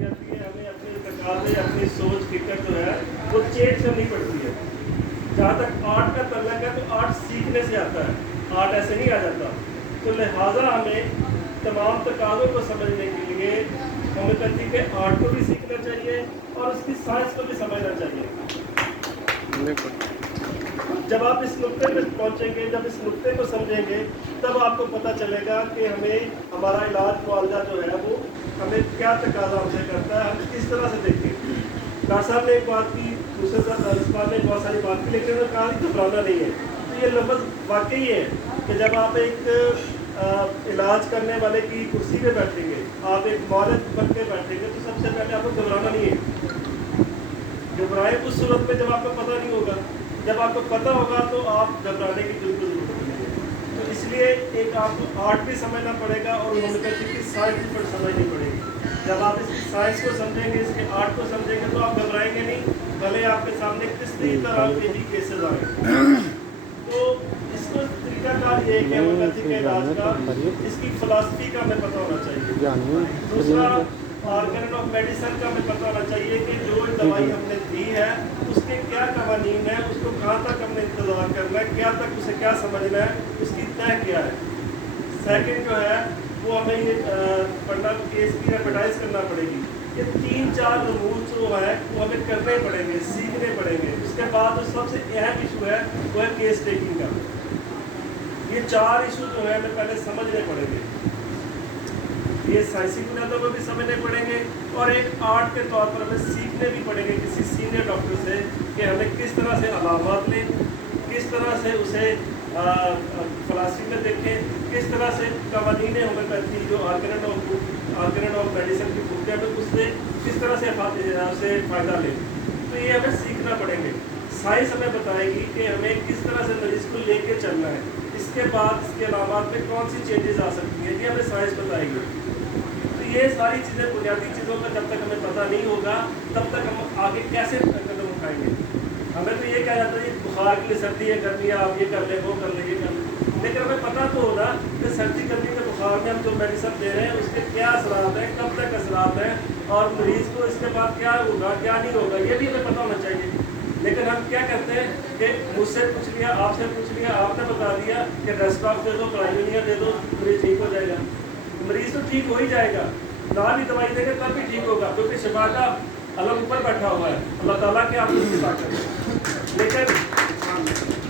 जाती है, हमें अपनी तकाज़े अपनी सोच फिक्र जो है वो चेंज करनी पड़ती है। जहाँ तक आर्ट का तल्लक है तो आर्ट सीखने से आता है, आर्ट ऐसे नहीं आ जाता। तो लिहाजा हमें तमाम तकाज़ों को समझने के लिए होम्योपैथी के आर्ट को भी सीखना चाहिए और उसकी साइंस को भी समझना चाहिए। जब आप इस नुक्ते पे पहुँचेंगे, जब इस नुक्ते को समझेंगे, तब आपको पता चलेगा कि हमें हमारा इलाज मुआवजा जो है वो हमें क्या तकाजा हमसे करता है, हम किस तरह से देखें। डॉक्टर साहब ने एक बात की, दूसरे साहब ने बहुत सारी बात की, लेकिन उन्होंने कहा कि घबराना नहीं है। तो ये लफ्ज़ वाकई है कि जब आप एक इलाज करने वाले की कुर्सी पे बैठेंगे, आप एक मौलवी बन के बैठेंगे, तो सबसे पहले आपको घबराना नहीं है। घबराए उस सूरत में जब आपको पता नहीं होगा, जब आपको पता होगा तो आप घबराने की बिल्कुल जरूरत नहीं है। तो इसलिए एक आपको आर्ट भी समझना पड़ेगा और होम्योपैथी की साइंस भी समझनी पड़ेगी। जब आप इसकी साइंस को समझेंगे, इसके आर्ट को समझेंगे, तो आप घबराएंगे नहीं, भले आपके सामने किसी तरह के भी केसेस आए। तो इसको तरीकाकार ये है कि होम्योपैथी के इलाज का इसकी फिलॉसफी का हमें पता होना चाहिए। दूसरा, ऑर्गेन ऑफ मेडिसिन का हमें पता होना चाहिए कि जो दवाई हमने दी है उसके क्या कवानीन है, उसको कहाँ तक हमने इंतजार करना है, क्या तक उसे क्या समझना है, उसकी तय क्या है। सेकंड जो है वो हमें ये पढ़ना, केस की एडवर्टाइज करना पड़ेगी। ये 3-4 रूल्स जो है वो हमें करने पड़ेंगे, सीखने पड़ेंगे। उसके बाद जो सबसे अहम इशू है वो है केस टेकिंग का। ये 4 इशू जो है हमें पहले समझने पड़ेंगे, ये साइंसी बुनियादों को भी समझने पड़ेंगे और एक आर्ट के तौर पर हमें सीखने भी पड़ेंगे किसी सीनियर डॉक्टर से कि हमें किस तरह से अलामात लें, किस तरह से उसे फिलॉसफी में देखें, किस तरह से कवानीन होम्योपैथी जो ऑर्गेन ऑफ मेडिसिन की बुक है उससे किस तरह से उसे फ़ायदा लें। तो ये हमें सीखना पड़ेंगे। साइंस हमें बताएगी कि हमें किस तरह से मरीज़ को लेके चलना है, इसके बाद इसके अलामात में कौन सी चेंजेस आ सकती हैं, ये हमें साइंस बताएगी। ये सारी चीज़ें, बुनियादी चीज़ों का जब तक हमें पता नहीं होगा तब तक हम आगे कैसे कदम उठाएंगे। हमें तो ये कहा जाता है कि बुखार के लिए सर्दी है, गर्मी है, आप ये कर ले, वो कर ले, ये कर ले, लेकिन हमें पता तो होगा कि सर्दी गर्मी के बुखार में हम जो मेडिसिन दे रहे हैं उसके क्या असरात हैं, कब तक असरात हैं और मरीज़ को इसके बाद क्या होगा क्या नहीं होगा, ये भी हमें पता होना चाहिए। लेकिन हम क्या करते हैं कि मुझसे पूछ लिया, आपसे पूछ लिया, आपने बता दिया कि रेस्टॉक दे दो, प्राइवेनिया दे दो, मरीज़ ठीक हो जाएगा। मरीज़ तो ठीक हो ही जाएगा, ना भी दवाई देंगे तब भी ठीक होगा, क्योंकि शिफा का अल्लाह ऊपर बैठा हुआ है, अल्लाह ताला के आप उसकी ताकत है। लेकिन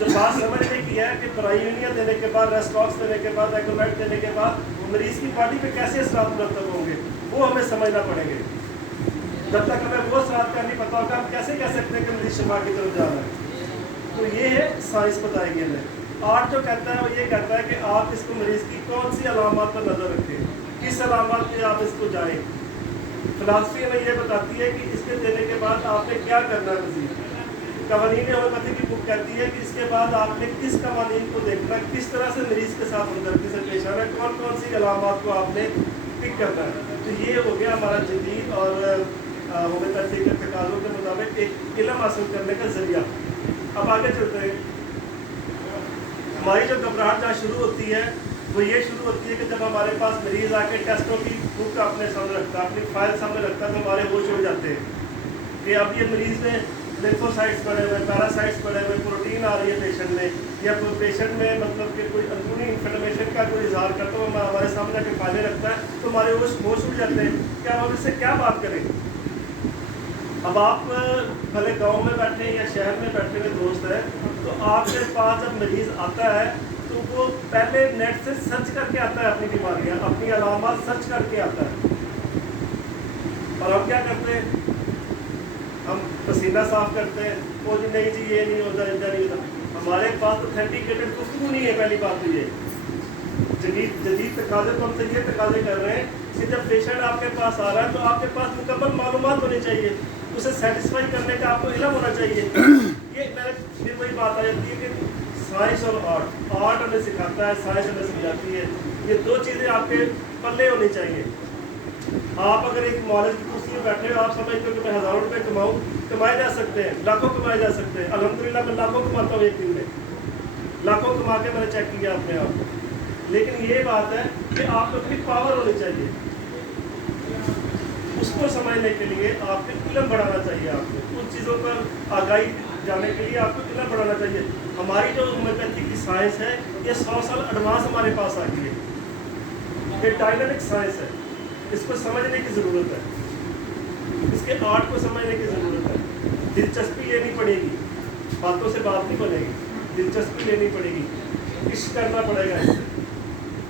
जो बात समझ में की है कि प्राइवेनिया देने के बाद, रेस्टॉक्स देने के बाद, एक्रोलाइट देने के बाद मरीज़ की बॉडी पे कैसे असरात मुरतब होंगे वो हमें समझना पड़ेंगे। जब तक हमें वो असरात का नहीं पता होगा हम कैसे कह सकते हैं कि मरीज़ शिफा की तरफ जा रहा है। तो ये है साइंस बताएगी हमें। आर्ट जो कहता है वो ये कहता है कि आप इसको मरीज़ की कौन सी अलामत पर नज़र रखें, किस अलामत पे आप इसको जाएं। फिलॉसफी हमें ये बताती है कि इसके देने के बाद आपने क्या करना है। मज़ीद कवानीन होम्योपैथी की बुक कहती है कि इसके बाद आपने किस कवानीन को देखना, किस तरह से मरीज़ के साथ हमदर्दी से पेश आना है, कौन कौन सी अलामत को आपने पिक करना है। तो ये हो गया हमारा जदीद और होम्योपैथी के तकाज़ों के मुताबिक एक इल्म हासिल करने का ज़रिया। अब आगे चलते हैं। हमारी जो घबराहट जहाँ शुरू होती है वो ये शुरू होती है कि जब हमारे पास मरीज़ आके टेस्टों की बुक अपने सामने रखता है, अपनी फाइल सामने रखता है, तो हमारे होश उड़ जाते हैं कि अब ये मरीज़ में लिम्फोसाइट्स पड़े हुए, पैरासाइट्स पड़े हुए, प्रोटीन आ रही है पेशेंट में, या कोई पेशेंट में मतलब कि कोई अंदरूनी इन्फ्लेमेशन का कोई इजहार करता हुआ हमारे सामने आके फाइलें रखता है, तो हमारे होश उड़ जाते हैं कि हम इससे क्या बात करें। अब आप भले गांव में बैठे या शहर में बैठे हुए दोस्त हैं, तो आपके पास जब मरीज़ आता है तो वो पहले नेट से सर्च करके आता है, अपनी बीमारियां, अपनी अलामत सर्च करके आता है। और हम क्या करते हैं, हम पसीना साफ करते हैं, वो जी नहीं जी ये नहीं होता, इतना नहीं होता। हमारे पास ऑथेंटिकेटेड गुफ्तगू नहीं है। पहली बात तो ये जदीद तकाज़े तो हमसे ये तकाज़े कर रहे हैं कि जब पेशेंट आपके पास आ रहा है तो आपके पास मुकम्मल मालूमात होनी चाहिए, उसे सेटिस्फाई करने का आपको इल्म होना चाहिए। ये मैंने फिर वही बात आ जाती है कि साइंस और आर्ट हमें सिखाता है, साइंस हमें समझाती है। ये दो चीज़ें आपके पल्ले होनी चाहिए। आप अगर एक मॉलेज की कुर्सी में बैठे हो, आप समझते हो कि मैं हज़ारों रुपये कमाऊँ, कमाए जा सकते हैं, लाखों कमाए जा सकते हैं। अल्हम्दुलिल्लाह मैं लाखों कमाता हूँ एक दिन में, लाखों कमा के मैंने चेक किया अपने आप। लेकिन ये बात है कि आपको अपनी पावर होनी चाहिए। اس کو سمجھنے کے لیے آپ کو علم بڑھانا چاہیے، آپ کو ان چیزوں پر آگاہی جانے کے لیے آپ کو علم بڑھانا چاہیے۔ ہماری جو ہومیوپیتھی کی سائنس ہے یہ 100 سال ایڈوانس ہمارے پاس آ گئی ہے، یہ ڈائنامک سائنس ہے، اس کو سمجھنے کی ضرورت ہے، اس کے آرٹ کو سمجھنے کی ضرورت ہے، دلچسپی لینی پڑے گی، باتوں سے بات نہیں بنے گی، دلچسپی لینی پڑے گی، عشق کرنا پڑے گا اس سے۔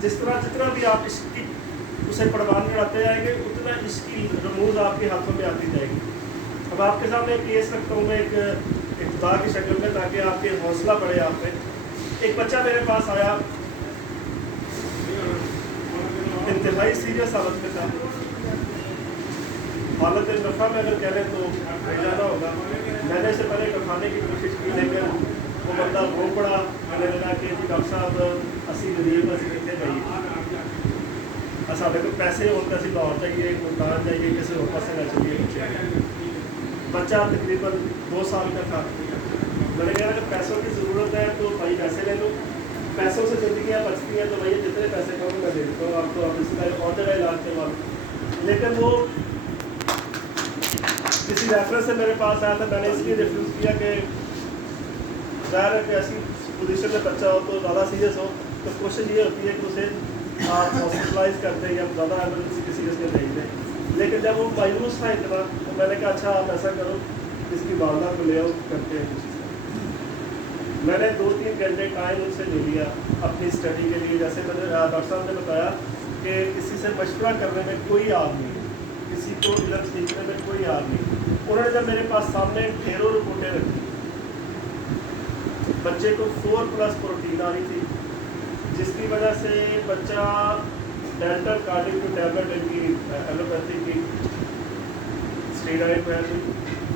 جتنا بھی آپ عشق کی اسے پروان چڑھاتے جائیں گے اتنا عشق کی رموز آپ کے ہاتھوں میں آتی جائے گی۔ اب آپ کے سامنے ایک کیس رکھتا ہوں میں ایک ابتدا کی شکل میں تاکہ آپ کے حوصلہ بڑھے آپ میں۔ ایک بچہ میرے پاس آیا، انتہائی سیریس حالت میں تھا، حالت الرفع میں اگر کہہ لیں تو زیادہ ہوگا۔ میں نے اسے پہلے اٹھانے کی کوشش کی لیکن وہ بندہ رو پڑا، کہنے لگا کہ جی ڈاکٹر صاحب اسی غریب اسی کتنے گئی سارے کو پیسے ہوتے اسی لاہور چاہیے، ملتان چاہیے، کسی اور پاس نہ چاہیے۔ بچہ تقریباً 2 سال کا تھا۔ میں نے کہا کہ پیسوں کی ضرورت ہے تو بھائی پیسے لے لو، پیسوں سے زندگیاں بچتی ہیں تو بھائی جتنے پیسے کہوں میں دے دیتا ہوں آپ کو، آپ اس کا اور جگہ علاج کروا۔ لیکن وہ کسی ریفرنس سے میرے پاس آیا تھا، میں نے اس لیے ریفیوز کیا کہ ظاہر ہے کہ ایسی پوزیشن میں بچہ ہو تو زیادہ سیریس ہو تو کوشش یہ ہوتی ہے کہ اسے آپ ہاسپٹلائز کرتے ہیں یا زیادہ ایمرجنسی کسی کے بھیج دیں۔ لیکن جب وہ مایوس تھا اتنا تو میں نے کہا اچھا آپ ایسا کرو اس کی والدہ کو لے آؤ کرتے ہیں کچھ۔ میں نے 2-3 گھنٹے ٹائم ان سے لے لیا اپنی اسٹڈی کے لیے۔ جیسے میں نے ڈاکٹر صاحب نے بتایا کہ کسی سے مشورہ کرنے میں کوئی آد نہیں، کسی کو علم سیکھنے میں کوئی آد نہیں۔ انہوں نے جب میرے پاس سامنے ڈھیروں رپورٹیں رکھی، بچے کو 4+ پروٹین آ رہی تھی جس کی وجہ سے بچہ ڈیلٹا کارڈنگ کی ٹیبلٹ ان کی ایلوپیتھی کی اسٹیرائڈ پہ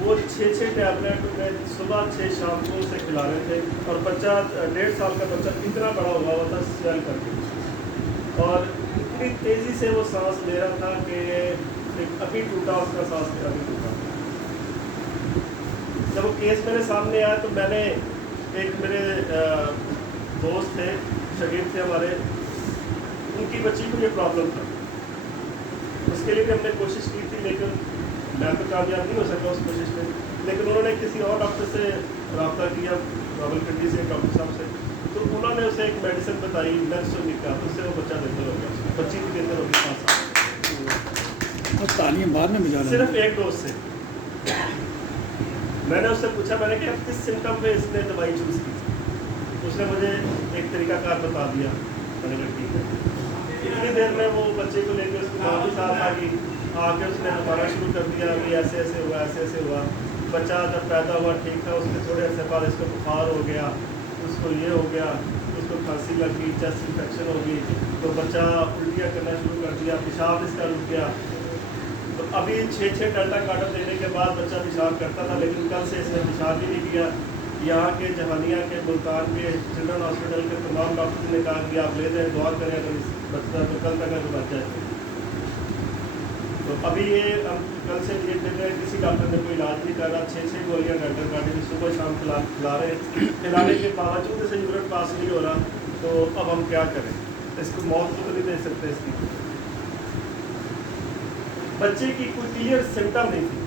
وہ 6 ٹیبلٹ میں صبح 6 شام کو اسے کھلا رہے تھے، اور بچہ 1.5 سال کا بچہ اتنا بڑا ہوا ہوا تھا سویل کر کے، اور اتنی تیزی سے وہ سانس لے رہا تھا کہ ابھی ٹوٹا اس کا سانس ابھی ٹوٹا۔ جب وہ کیس میرے سامنے آیا تو میں نے ایک میرے دوست تھے، شاگرد تھے ہمارے، ان کی بچی کو یہ پرابلم تھا، اس کے لیے بھی ہم نے کوشش کی تھی لیکن میں تو کامیاب نہیں ہو سکا اس کوشش میں۔ لیکن انہوں نے کسی اور ڈاکٹر سے رابطہ کیا، راولپنڈی سے ڈاکٹر صاحب سے، تو انہوں نے اسے ایک میڈیسن بتائی نیکسومیک کا، اس سے وہ بچہ بہتر ہو گیا، بچی کی بہتر ہو گئی 5 سال تعلیم بعد میں ملا صرف ایک ڈوز سے۔ میں نے اس سے پوچھا، میں نے کہا کس سمٹم پہ اس نے دوائی چوز کی؟ اس نے مجھے ایک طریقہ کار بتا دیا۔ میں نے کہا ٹھیک ہے۔ اتنی دیر میں وہ بچے کو لے کے اس کو واپس آ کے اس نے ہمارا شروع کر دیا کہ ایسے ایسے ہوا، ایسے ایسے ہوا۔ بچہ جب پیدا ہوا ٹھیک تھا، اس کے تھوڑے عرصے بعد اس کو بخار ہو گیا، اس کو یہ ہو گیا، اس کو کھانسی لگ گئی، چیسٹ انفیکشن ہو گئی، تو بچہ الٹیاں کرنا شروع کر دیا، پیشاب اس کا رک گیا۔ تو ابھی 6 ڈیلٹا کارڈن دینے کے بعد بچہ پیشاب کرتا تھا، لیکن کل سے اس نے پیشاب ہی نہیں کیا۔ یہاں کے جہانیہ کے، ملتان کے چلڈرن ہاسپٹل کے تمام ڈاکٹر نے کہا کہ آپ لے دیں، دعا کریں اگر اس بچہ تو کل تک اگر بچ جائے۔ تو ابھی یہ ہم کل سے یہ دے رہے ہیں، کسی ڈاکٹر نے کوئی علاج نہیں کر رہا، 6 گولیاں ڈیلٹا کارڈن صبح شام کھلا رہے ہیں، کھلانے کے باوجود اسے یورٹ پاس نہیں ہو رہا۔ تو اب ہم کیا کریں؟ اس کو موت کو تو نہیں دے سکتے اس کی۔ بچے کی کوئی کلیئر سمٹم نہیں تھی۔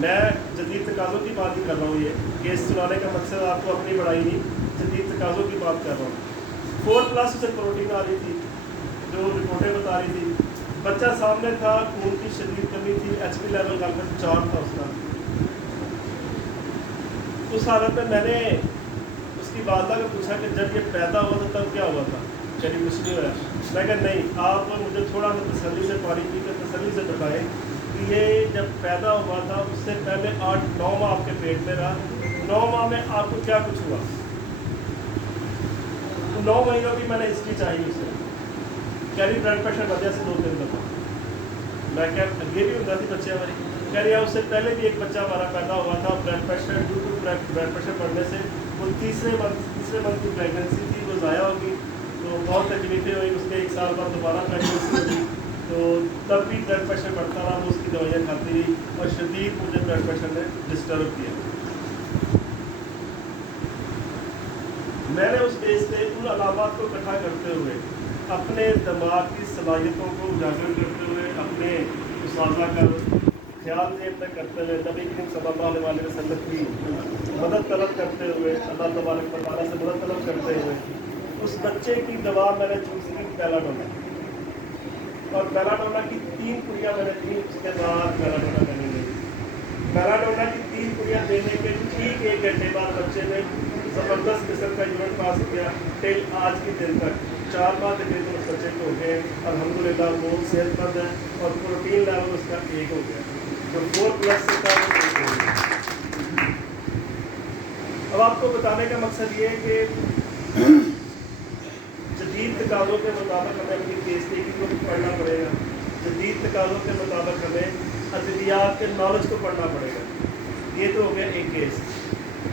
میں جدید تقاضوں کی بات ہی کر رہا ہوں، یہ کیس سنانے کا مقصد آپ کو اپنی بڑائی نہیں، جدید تقاضوں کی بات کر رہا ہوں۔ 4+ سے پروٹین آ رہی تھی جو رپورٹیں بتا رہی تھی، بچہ سامنے تھا، خون کی شدید کمی تھی، HP لیول کا 4 تھا اس کا۔ اس حالت میں نے اس کی والدہ کو پوچھا کہ جب یہ پیدا ہوا تھا تب کیا ہوا تھا؟ چلیے کچھ نہیں ہوا۔ میں کہا نہیں، آپ مجھے تھوڑا سا تسلی سے پانی پی کر تسلی سے بتائیں کہ یہ جب پیدا ہوا تھا اس سے پہلے 8-9 ماہ آپ کے پیٹ میں رہا، 9 ماہ میں آپ کو کیا کچھ ہوا؟ 9 مہینوں کی میں نے ہسٹری چاہیے اسے۔ کہہ رہی بلڈ پریشر وجہ سے 2 دن تک۔ میں کیا یہ بھی ہوتا تھی بچے ہماری؟ کہہ رہی ہے اس سے پہلے بھی ایک بچہ ہمارا پیدا ہوا تھا، blood pressure due to blood pressure بڑھنے سے وہ تیسرے منتھ کی پریگنینسی تھی، وہ ضائع ہوگی، تو بہت تکلیفیں ہوئی۔ اس کے 1 سال بعد دوبارہ پریگنینسی ہوئی، تو تب بھی بلڈ پریشر بڑھتا رہا، وہ اس کی دوائیاں کھاتی رہی، اور شدید مجھے بلڈ پریشر نے ڈسٹرب کیا۔ میں نے اس کیس سے ان علامات کو اکٹھا کرتے ہوئے، اپنے دماغ کی صلاحیتوں کو اجاگر کرتے ہوئے، اپنے اس वाजा कर ख्याल जेब में करते हुए नबी करीम सल्लल्लाहु अलैहि वसल्लम की मदद तलब करते हुए अल्लाह तबारक व तआला से मदद तलब करते हुए उस बच्चे की दवा मैंने चूज़ की बेलाडोना, और बेलाडोना की 3 पुड़ियाँ मैंने दी। उसके बाद बेलाडोना मैंने ली। बेलाडोना की 3 पुड़ियाँ देने के ठीक 1 घंटे बाद बच्चे ने ज़बरदस्त किस्म का यूनिट पास हो गया। टिल आज के दिन तक 4 माह के दिन उस बच्चे को हो गए, अल्हम्दुलिल्लाह वो सेहतमंद है और प्रोटीन लेवल उसका 1 हो गया, जो 4+ से था वो 1 हो गया। अब आपको बताने का मकसद ये है कि जदीद तकाज़ों के मुताबिक हमें अपनी PhD को पढ़ना पड़ेगा, जदीद तकाज़ों के मुताबिक हमें अद्वियात के नॉलेज को पढ़ना पड़ेगा। ये तो हो गया एक केस।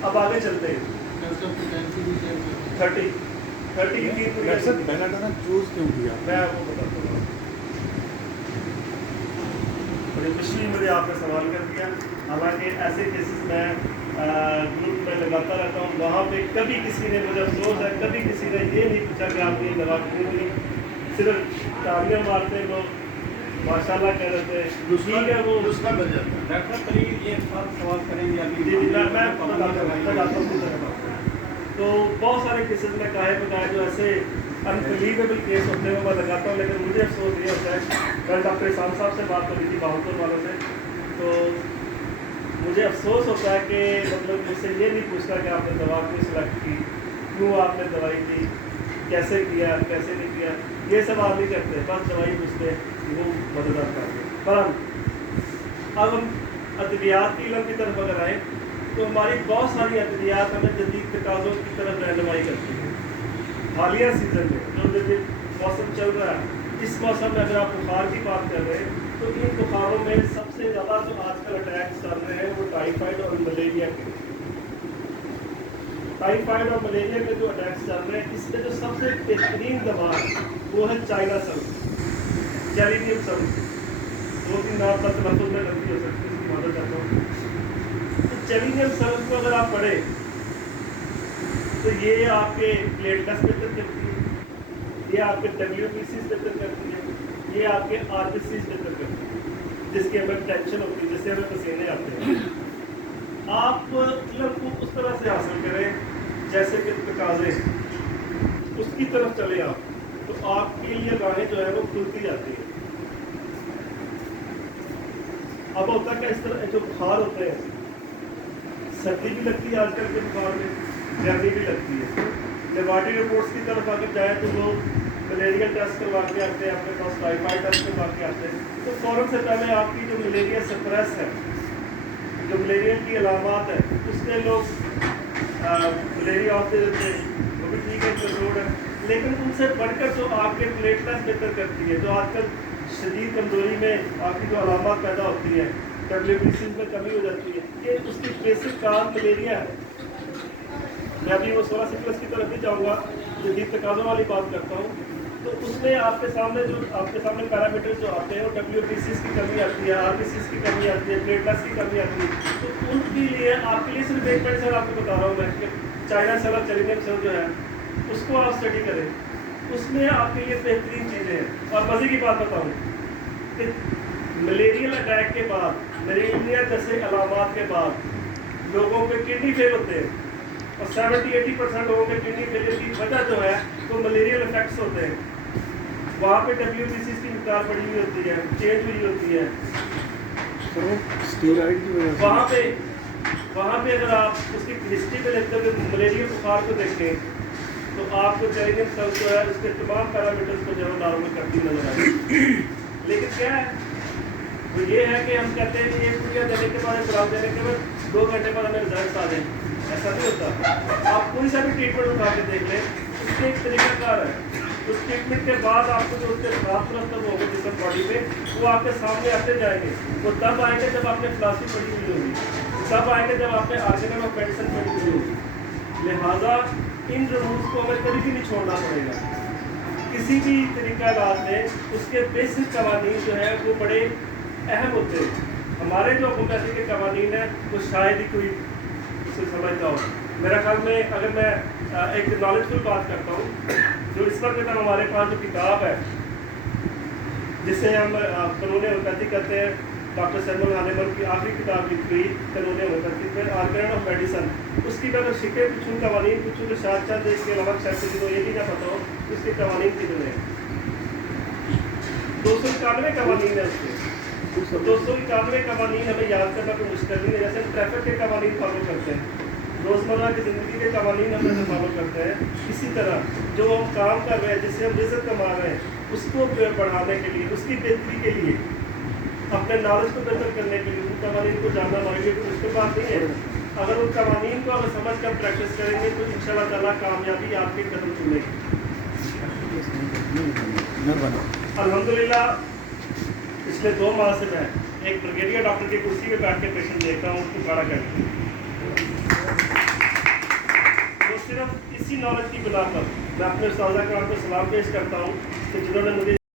अब आगे चलते हैं। 30 की 3 बेलाडोना चूज क्यों किया? मैं आपको बताता हूँ। बड़ी खुशी हुई मुझे आपने सवाल कर दिया। हालांकि ऐसे केसेस मैं ग्रुप में लगाता रहता हूँ, वहाँ पे कभी किसी ने, मुझे अफसोस है, कभी किसी ने ये नहीं पूछा कि आपने ये दवा क्यों ली। सिर्फ तालियां मारते लोग माशाल्लाह कह देते हैं, ठीक है वो दूसरा बन जाता है। डॉक्टर करीब ये सवाल करेंगे अभी। जी मैं बताता हूँ। तो बहुत सारे केसेस में काहे बकाए जो ऐसे अनबिलीवेबल केस होते हैं वो मैं लगाता हूँ, लेकिन मुझे अफसोस ये होता है। कल डॉक्टर इसाम साहब से बात करी थी बाहुतों वालों से, तो मुझे अफसोस होता है कि मतलब मुझसे ये नहीं पूछता कि आपने दवा क्यों सिलेक्ट की, क्यों आपने दवाई ली, कैसे किया, कैसे नहीं किया, ये सवाल नहीं करते, बस दवाई पूछते वो मदद करते। पर अब हम अद्वियात की इल्म की तरफ अगर आए तो हमारी बहुत सारी अद्वियात हमें जदीद तकाज़ों की तरफ रहनुमाई करती है। हालिया सीज़न में जो जदीद मौसम चल रहा है, इस मौसम में अगर आप बुखार की बात कर रहे हैं तो इन बुखारों में सबसे ज़्यादा जो आजकल अटैक्स चल रहे हैं वो टाइफाइड और मलेरिया के। टाइफाइड और मलेरिया के जो अटैक्स चल रहे हैं, इसमें जो सबसे बेहतरीन दवा है वो है चाइना सल्फ, जेलिनियम सल्फ। 2-3 नाम तक तलफ़्फ़ुज़ में गलती हो सकती है, इसकी मदद करता हूँ। तो जेलिनियम सल्फ को अगर आप पढ़ें तो ये आपके प्लेटलेट्स बेहतर करती है, ये आपके WBCs बेहतर करती है, ये आपके RBCs बेहतर करती है, जिसकी हमें टेंशन होती है, जिससे हमें पसीने आते हैं। आप इल्म को उस तरह से हासिल करें जैसे कि तकाज़े उसकी तरफ चले आप, तो आपके लिए राहें जो है वो खुलती जाती है। अब होता क्या, इस तरह जो बुखार होते हैं, सर्दी भी लगती है आजकल के बुखार में, गर्मी भी लगती है। लेबॉरेटरी रिपोर्ट्स की तरफ अगर जाए तो लोग मलेरिया टेस्ट करवा के आते हैं, अपने पास टाइफाइड टेस्ट करवा के आते हैं, तो फ़ौरन से पहले आपकी जो मलेरिया सप्रेस है, जो मलेरिया की अलामात है, उसके लोग मलेरिया ऑफ दे देते हैं, वो भी ठीक है, कंट्रोल है। लेकिन उनसे बढ़कर जो आपके प्लेटलेट्स बेहतर करती है, जो आजकल शदीद कमजोरी में आपकी जो अलामात पैदा होती है, WBCs में कमी हो जाती है, ये उसकी बेसिक कारण मलेरिया है। मैं अभी वो 16 की तरफ भी जाऊँगा, जदीद तकाज़ों वाली बात करता हूँ। तो उसमें आपके सामने पैरामीटर्स जो आते हैं वो WBCs की कमी आती है, RBCs की कमी आती है, प्लेटलेट्स की कमी आती है। तो उनके लिए आपके लिए सिर्फ एक मेडिसिन आपको बता रहा हूँ मैं कि चाइना सल्फ, जेलिनियम सल्फ जो है उसको आप स्टडी करें, उसमें आपके लिए बेहतरीन चीज़ें हैं। और मज़े की बात बताऊँ कि मलेरियल अटैक के बाद, मलेरिया जैसे अलामात के बाद लोगों के किडनी फेल होते हैं, और 70-80% लोगों के किडनी फेलियर की वजह जो है वो मलेरियल इफेक्ट्स होते हैं। वहाँ पे WBCs की मिक़दार बढ़ी हुई होती है, चेंज हुई होती है। स्टीरॉइड की वजह से वहाँ पे अगर आप उसकी हिस्ट्री पे देखते हो कि मलेरिया बुखार को देखें तो आपको जेलिनियम सल्फ जो है उसके तमाम पैरामीटर्स को जो है नॉर्मल करती नजर आएगी। लेकिन क्या है वो ये है कि हम कहते हैं कि एक पुड़िया देने के बाद, खुराक देने के बाद 2 घंटे बाद हमें रिजल्ट आ जाए, ऐसा नहीं होता। आप कोई सा भी ट्रीटमेंट उठा के देख लें, उसके एक तरीकाकार है। उस ट्रीटमेंट के बाद आपको जो उसके खराब तरफ होंगे जिसम बॉडी में, वो आपके सामने आते जाएंगे। वो तब आएंगे जब आपने फिलॉसफी पढ़ी हुई होगी, तब आएंगे जब आपने आर्गेनम ऑफ मेडिसिन पढ़ी हुई होगी। लिहाजा इन रूल्स को हमें कभी भी नहीं छोड़ना पड़ेगा। किसी भी तरीका इलाज में उसके बेसिक कवानीन जो है वो बड़े अहम होते हैं। हमारे जो होम्योपैथी के कवानीन है वो शायद ही कोई उसे समझता हो। मेरा ख्याल में अगर मैं एक नॉलेजफुल बात करता हूँ, जो इस वक्त हमारे पास जो किताब है जिसे हम कानून होम्योपैथी कहते हैं। डॉक्टर सैमुअल हानेमन की आखिरी किताब लिखी हुई कानून होम्योपैथी पे, आर्गन ऑफ मेडिसन। उसकी मैं शिके पूछूँ, कवानीन पूछूँ तो शायद चांद इसके अलावा शायद किसी को ये भी ना पता हो उसके कवानीन कितने हैं। 291 कवानीन है उसके। 291 कवानीन हमें याद करना कोई मुश्किल नहीं है। जैसे हम ट्रैफिक के कवानीन फॉलो करते हैं, रोज़मर्रा की ज़िंदगी के कवानीन हम जैसे फॉलो करते हैं, इसी तरह जो हम काम कर रहे हैं, जिससे हम रिज़्क कमा रहे हैं, उसको बढ़ाने के लिए, उसकी बेहतरी के लिए, अपने नॉलेज को बेहतर करने के लिए उन कवानीन को जानना मांगेंगे तो मुश्किल बात नहीं है। अगर उन कवानीन को अगर समझ कर प्रैक्टिस करेंगे तो इंशाल्लाह ताला कामयाबी आपके कदम चुनेगी। अल्हम्दुलिल्लाह पिछले 2 माह से मैं एक ब्रिगेडियर डॉक्टर की कुर्सी पे बैठ के पेशेंट देखता हूँ, उसकी खड़ा करके। तो सिर्फ इसी नॉलेज की बिना पर मैं अपने उस्ताद कराम को सलाम पेश करता हूँ कि जिन्होंने मुझे